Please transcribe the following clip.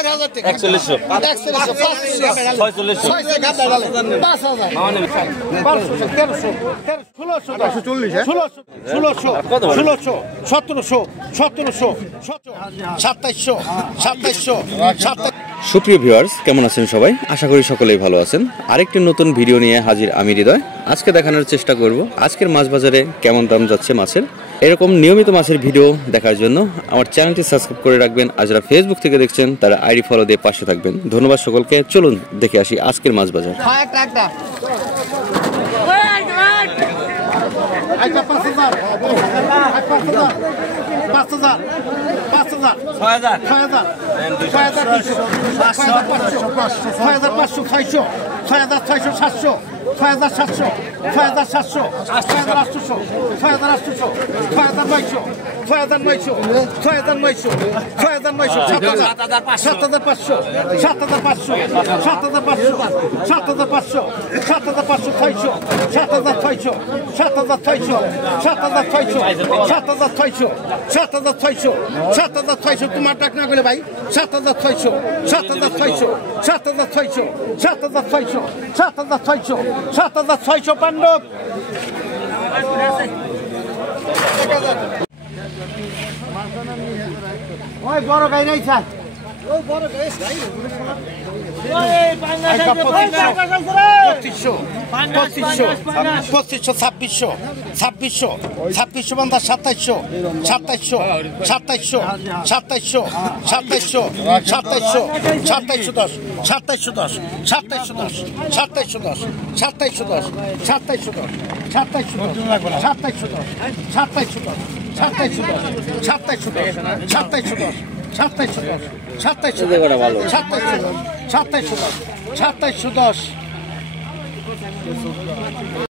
4100 সুপ্রিয় ভিউয়ার্স, কেমন আছেন সবাই? আশা করি সকলেই ভালো আছেন। আরেকটি নতুন ভিডিও নিয়ে হাজির আমি হৃদয়। আজকে দেখানোর চেষ্টা করব আজকের মাছ বাজারে কেমন দাম যাচ্ছে মাছের। এরকম নিয়মিত মাছের ভিডিও দেখার জন্য আমার চ্যানেলটি সাবস্ক্রাইব করে রাখবেন। আর যারা ফেসবুক থেকে দেখছেন তারা আইডি ফলো দিয়ে পাশে থাকবেন। ধন্যবাদ সকলকে। চলুন দেখে আসি আজকের মাছ বাজার। তোমার টাকা না গেলে ভাই 7600 7600 পাণ্ডব ওই বড় গাই নাই স্যার ওই বড় গাই ছাব্বিশশো বান্ধা 2700 2710